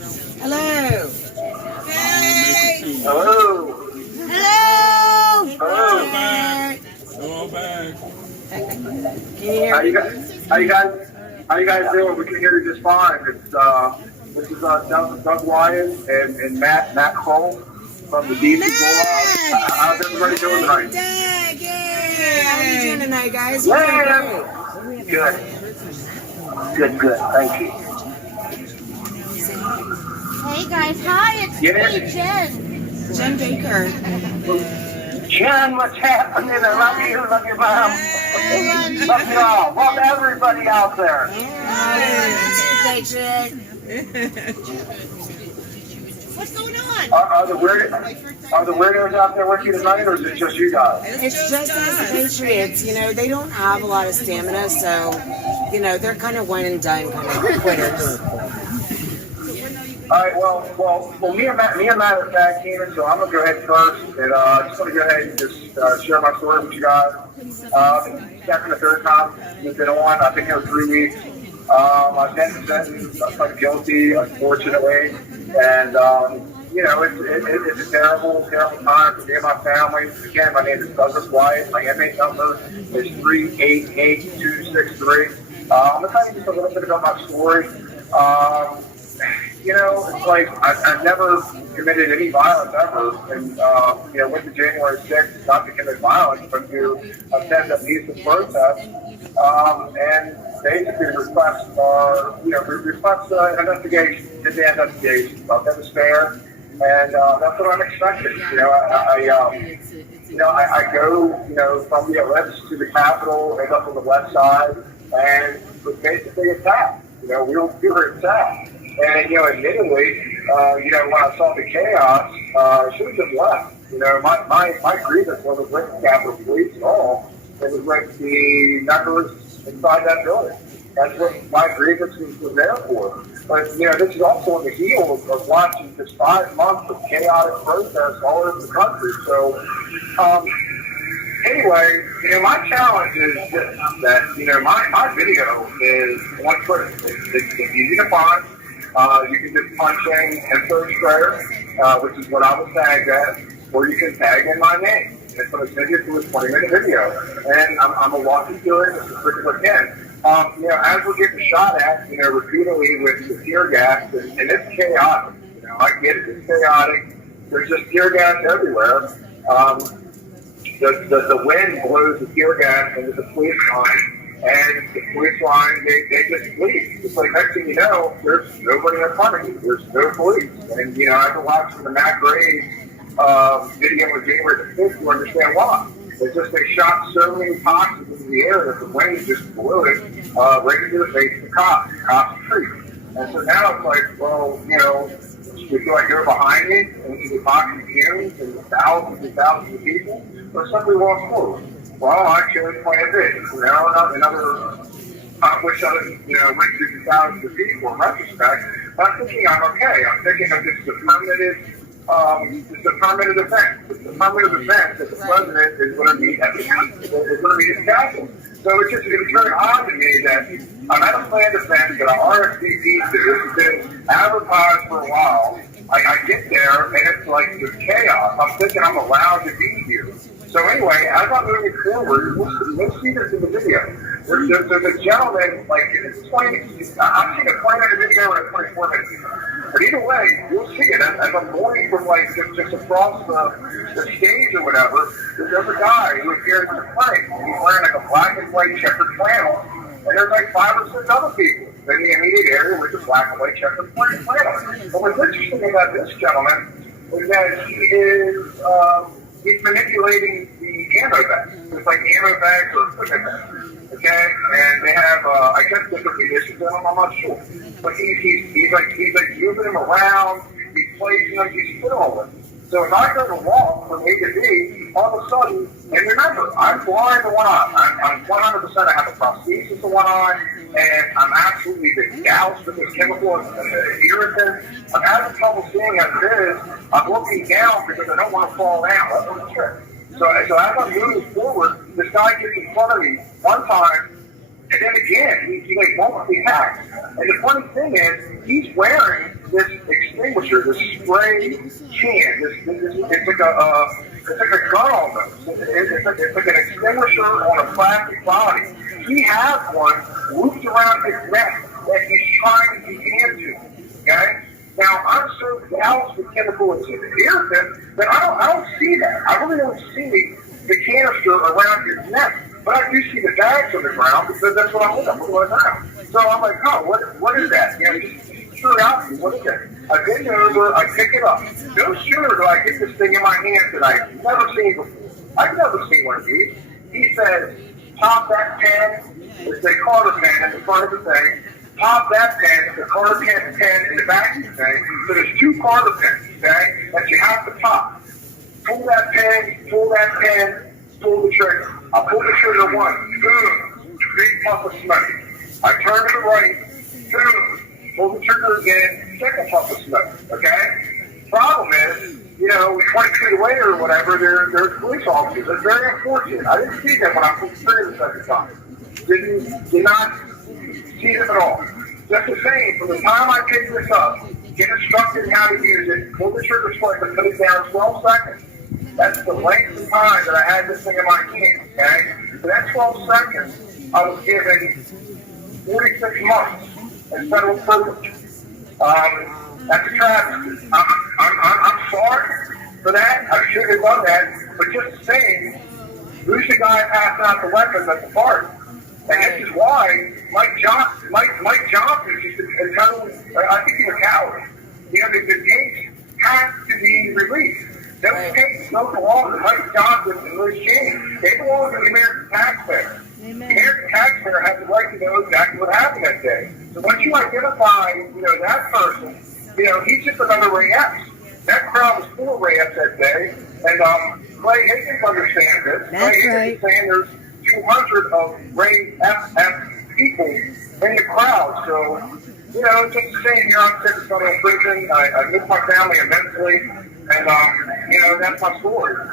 Hello. Hey. Hello. Hello. Hello. Back. Hello back. Can you hear How me? you guys doing? We can hear you just fine. This is Doug Wyatt and Matt Krol from the DC Gulag. How's everybody doing tonight? Doug, yay. How are you doing tonight, guys? Yeah. Good. Thank you. Hey guys, hi, it's me, Jen. Jen Baker. Jen, what's happening? I love you. Love your mom. Love you all. Love everybody out there. Hey, Jen. What's going on? Are the weirdos out there with you tonight, or is it just you guys? It's just us Patriots. You know, they don't have a lot of stamina, so, you know, they're kind of one and done kind of quitters. All right, well, me and Matt are back here, so I'm gonna go ahead first, and I just want to go ahead and just share my story with you guys. Second or third time we've been on. I've been here 3 weeks. I've been sentenced. I pled guilty, unfortunately, and you know, it's a terrible time for me and my family. Again, my name is Douglas Wyatt. My inmate number is 388263. I'm gonna tell you just a little bit about my story. You know, it's like I've never committed any violence ever, and you know, went to January 6th not to commit violence, but to attend a peaceful protest, and basically request an investigation, did the investigation, about that was fair, and that's what I'm expecting. You know, I go, you know, from the ellipse to the Capitol, end up on the west side, and was basically attacked. You know, we were attacked. And, you know, admittedly, you know, when I saw the chaos, I should have just left. You know, my grievance wasn't with the Capitol Police at all. It was with the members inside that building. That's what my grievance was there for. But, you know, this is also on the heels of watching just 5 months of chaotic protests all over the country. So, anyway, you know, my challenge is just that, you know, my video is one foot. It's easy to find. You can just punch in insert square, which is what I was tagged at, or you can tag in my name. And it's going to send you to a 20-minute video. And I'm going to walk you through it as quick as I can. You know, as we're getting shot at, you know, repeatedly with the tear gas, and it's chaotic. You know, I get it, it's chaotic. There's just tear gas everywhere. The wind blows the tear gas into the police line. And the police line, they just leave. It's like, next thing you know, there's nobody in front of you. There's no police. And, you know, after watching the Matt Graves video with January the 5th, you understand why. It's just they shot so many toxins into the air that the wind just blew it right into the face of the cops. The cops treat. And so now it's like, well, you know, we feel like they're behind it, and the toxic fumes, and thousands of people, or somebody walks forward. Well, I chose Plan B. You know, another wish I didn't, you know, went through thousands of people in retrospect. But I'm thinking I'm okay. I'm thinking of this affirmative defense. It's a affirmative defense that the president is going to meet at the council. So it's very odd to me that I'm at a plan defense that I RSVP to. It's been advertised for a while. I get there, and it's like there's chaos. I'm thinking I'm allowed to be here. So anyway, as I'm moving forward, let's see this in the video. There's a gentleman, like, it's I've seen a 20-minute video and a 24-minute video. But either way, you'll see it. As I'm going from, like, just across the stage or whatever, there's a guy who appears in the plane, and he's wearing, like, a black and white checkered flannel, and there's, like, 5 or 6 other people in the immediate area with a black and white checkered flannel. But what's interesting about this gentleman is that he is, he's manipulating the ammo bags. It's like ammo bags or equipment bags, okay? And they have, I guess, different munitions in them. I'm not sure. But he's like moving them around. He's placing them. He's fiddling with them. So if I go to walk from A to B, all of a sudden, and remember, I'm blind to one eye. I'm 100%. I have a prosthesis to one eye, and I'm absolutely been doused with this chemical irritant. I'm having trouble seeing as it is. I'm looking down because I don't want to fall down. That's what it's trick. So as I'm moving forward, this guy gets in front of me one time, and then again, he like moments attacks. And the funny thing is, he's wearing this extinguisher, this spray can. It's like a gun almost. It's like an extinguisher on a plastic body. He has one looped around his neck that he's trying to get into. Okay? Now, I'm so doused with chemical irritant that I don't see that. I really don't see the canister around his neck. But I do see the bags on the ground because that's what I'm looking at. So I'm like, oh, what is that? Just curiosity, what is that? I bend over, I pick it up. No sooner do I get this thing in my hand that I've never seen before. I've never seen one of these. He says, pop that pen. It's a Carter pen at the front of the thing. Pop that pen. It's a Carter pen in the back of the thing. So there's 2 Carter pens, okay, that you have to pop. Pull that pen, pull the trigger. I pull the trigger once, boom, big puff of smoke. I turn to the right, boom, pull the trigger again, second puff of smoke, okay? Problem is, 20 feet away or whatever, there's police officers. It's very unfortunate. I didn't see them when I pulled the trigger the second time. Did not see them at all. Just the same, from the time I pick this up, get instructed how to use it, pull the trigger twice and put it down 12 seconds. That's the length of time that I had this thing in my hand, okay? For that 12 seconds, I was given 46 months in federal prison. That's a travesty. I'm sorry for that. I should have done that. But just the same, who's the guy passing out the weapons at the party? And this is why Mike Johnson is totally, I think he's a coward. The case has to be released. Those cases don't belong to Mike Johnson and Liz Cheney. They belong to the American taxpayer. Amen. The American taxpayer has the right to know exactly what happened that day. So once you identify, that person, he's just another Ray Epps. That crowd was full of Ray Epps that day. And Clay Higgins understands this. Clay Higgins is saying there's 200 of Ray Epps people in the crowd. So, just saying here, I'm sitting in prison. I miss my family immensely. And, that's my story. It's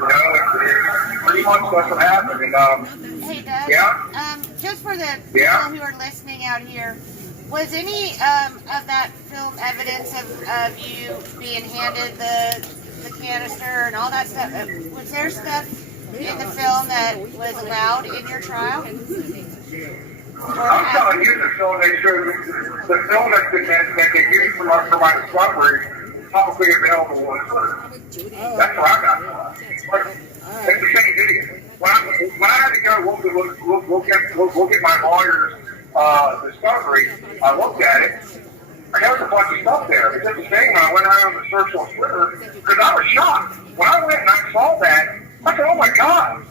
pretty much that's what happened. And, hey, Doug. Yeah? Just for the people who are listening out here, was any of that film evidence of you being handed the canister and all that stuff, was there stuff in the film that was allowed in your trial? I'm telling you, the film they showed, the film that they used for my discovery, publicly available one. That's what I got. It's the same video. When I had to go, we'll get my lawyer's discovery. I looked at it. There was a bunch of stuff there. It's just the same when I went out on the search on Twitter because I was shocked. When I went and I saw that, I said, "Oh my God,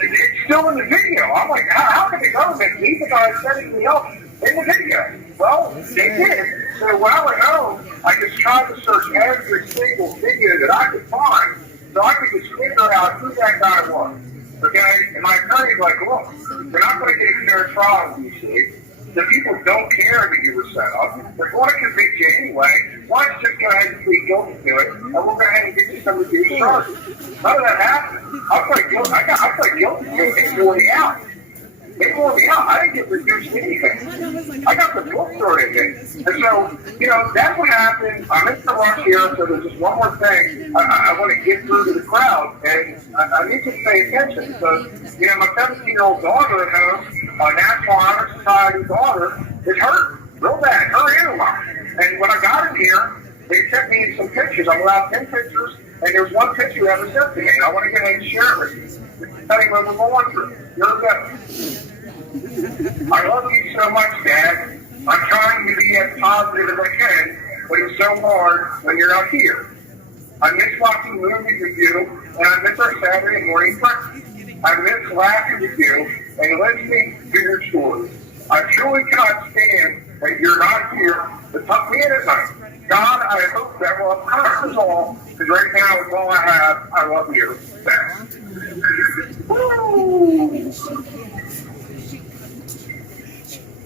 it's still in the video." I'm like, "How can the government leave the guy said anything else in the video?" Well, they did. So when I went home, I just tried to search every single video that I could find so I could just figure out who that guy was. Okay? And my attorney's like, look, you're not going to get a fair trial in D.C. The people don't care that you were set up. They're going to convict you anyway. Why don't you just go ahead and plead guilty to it, and we'll go ahead and get you some of these charges. None of that happened. I pled guilty to it. They wore me out. They wore me out. I didn't get reduced anything. I got the book thrown at me. And so, that's what happened. I'm in the rush here, so there's just one more thing I want to get through to the crowd, and I need you to pay attention. So, my 17-year-old daughter at home, National Honor Society daughter, is hurt real bad, her and her mom. And when I got in here, they sent me some pictures. I'm allowed 10 pictures, and there's one picture that was sent to me. I want to go ahead and share it with you. Tell you what we're going through. You're better. I love you so much, Dad. I'm trying to be as positive as I can, but it's so hard when you're not here. I miss watching movies with you, and I miss our Saturday morning breakfast. I miss laughing with you and listening to your stories. I truly cannot stand that you're not here to tuck me in at night. God, I hope that will accomplish us all, because right now it's all I have. I love you. Thanks.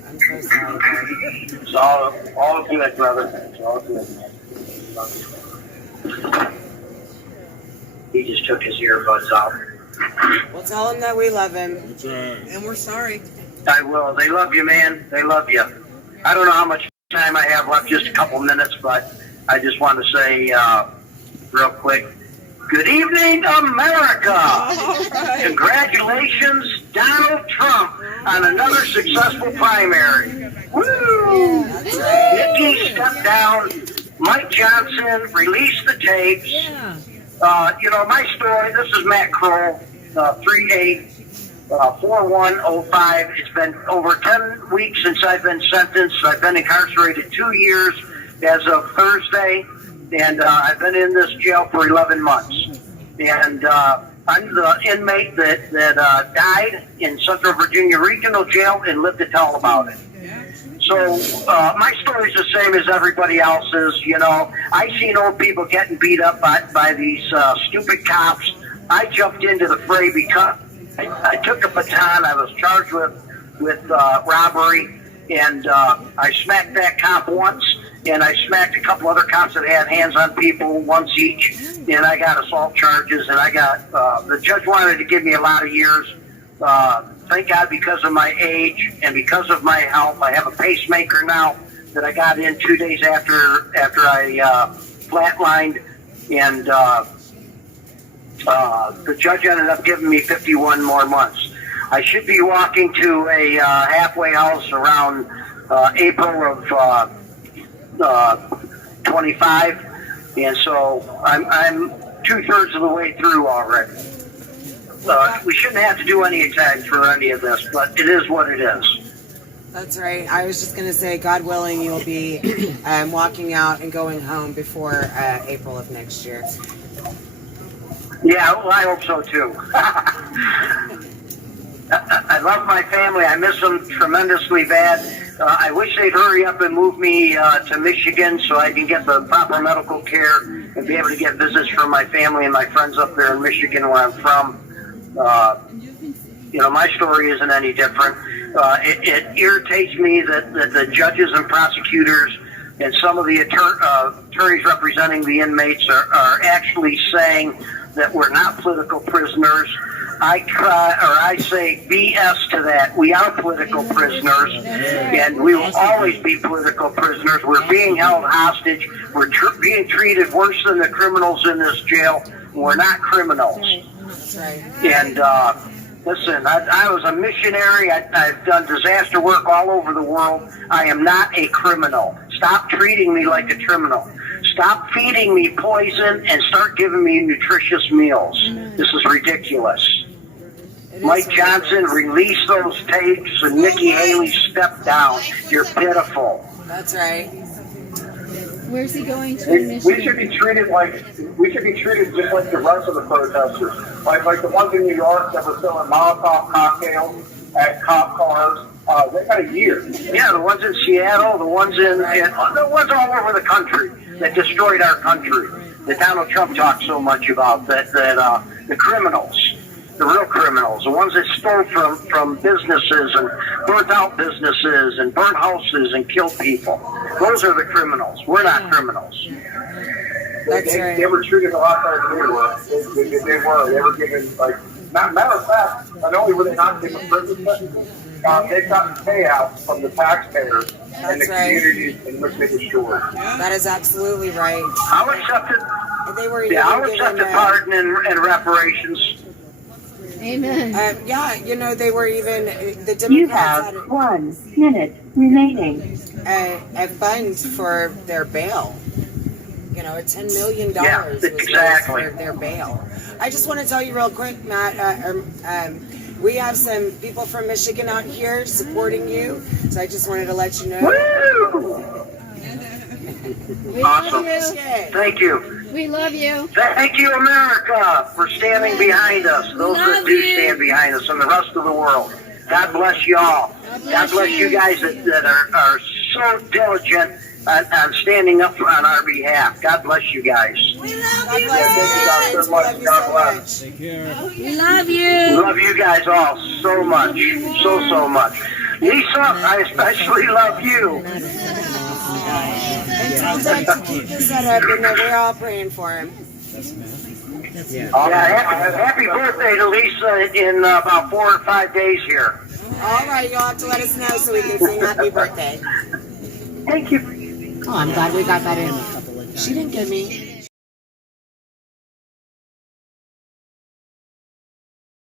I'm so sorry, guys. It's all good, brother. It's all good. He just took his earbuds out. We'll tell him that we love him. That's right. And we're sorry. I will. They love you, man. They love you. I don't know how much time I have left, just a couple minutes, but I just want to say real quick, good evening, America! Congratulations, Donald Trump, on another successful primary. Woo! Nikki stepped down. Mike Johnson released the tapes. My story, this is Matt Krol, 384105. It's been over 10 weeks since I've been sentenced. I've been incarcerated 2 years as of Thursday, and I've been in this jail for 11 months. And I'm the inmate that died in Central Virginia Regional Jail and lived to tell about it. So my story's the same as everybody else's. I seen old people getting beat up by these stupid cops. I jumped into the fray because I took a baton. I was charged with robbery, and I smacked that cop once, and I smacked a couple other cops that had hands on people once each, and I got assault charges, and I got the judge wanted to give me a lot of years. Thank God, because of my age and because of my health, I have a pacemaker now that I got in 2 days after I flatlined, and the judge ended up giving me 51 more months. I should be walking to a halfway house around April of 25, and so I'm 2/3 of the way through already. We shouldn't have to do any time for any of this, but it is what it is. That's right. I was just going to say, God willing, you'll be walking out and going home before April of next year. Yeah, well, I hope so too. I love my family. I miss them tremendously bad. I wish they'd hurry up and move me to Michigan so I can get the proper medical care and be able to get visits from my family and my friends up there in Michigan where I'm from. My story isn't any different. It irritates me that the judges and prosecutors and some of the attorneys representing the inmates are actually saying that we're not political prisoners. I say BS to that. We are political prisoners, and we will always be political prisoners. We're being held hostage. We're being treated worse than the criminals in this jail. We're not criminals. That's right. And listen, I was a missionary. I've done disaster work all over the world. I am not a criminal. Stop treating me like a criminal. Stop feeding me poison and start giving me nutritious meals. This is ridiculous. Mike Johnson, release those tapes, and Nikki Haley, step down. You're pitiful. That's right. Where's he going to? We should be treated just like the rest of the protesters, like the ones in New York that were selling Molotov cocktails at cop cars. They got a year. Yeah, the ones in Seattle, the ones all over the country that destroyed our country. That Donald Trump talks so much about. That the criminals, the real criminals, the ones that stole from businesses and burnt out businesses and burnt houses and killed people. Those are the criminals. We're not criminals. They were treated a lot better than we were. They were given, matter of fact, not only were they not given prison sentences, they've gotten payouts from the taxpayers and the communities in which they destroyed. That is absolutely right. I'll accept it. I'll accept a pardon and reparations. Amen. They were even, the Democrats You have 1 minute remaining. a fund for their bail. $10 million was exactly. for their bail. I just want to tell you real quick, Matt, we have some people from Michigan out here supporting you, so I just wanted to let you know. Woo! We Awesome. love you. Thank you. We love you. Thank you, America, for standing behind us. Those that do stand behind us, and the rest of the world. God bless you all. God bless you guys that are so diligent on standing up on our behalf. God bless you guys. We love you guys. We love you so much. Take care. We love you. We love you guys all so much. So much. Lisa, I especially love you. And tell Doug to keep this up and that we're all praying for him. Happy birthday to Lisa in about 4 or 5 days here. All right, you'll have to let us know so we can sing happy birthday. Thank you. Oh, I'm glad we got that in. She didn't give me.